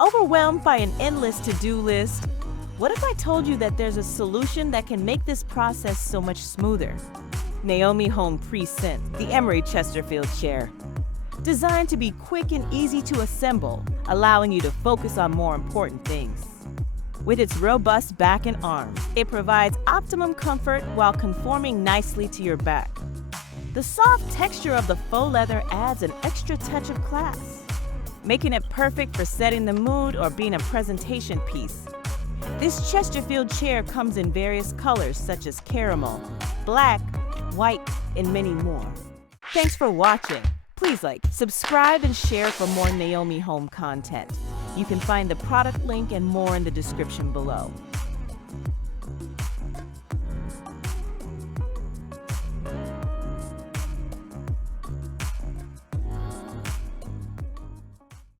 Overwhelmed by an endless to-do list? What if I told you that there's a solution that can make this process so much smoother? Naomi Home Present, the Emery Chesterfield chair. Designed to be quick and easy to assemble, allowing you to focus on more important things. With its robust back and arms, it provides optimum comfort while conforming nicely to your back. The soft texture of the faux leather adds an extra touch of class, making it perfect for setting the mood or being a presentation piece. This Chesterfield chair comes in various colors such as caramel, black, white, and many more. Thanks for watching. Please like, subscribe, and share for more Naomi Home content. You can find the product link and more in the description below.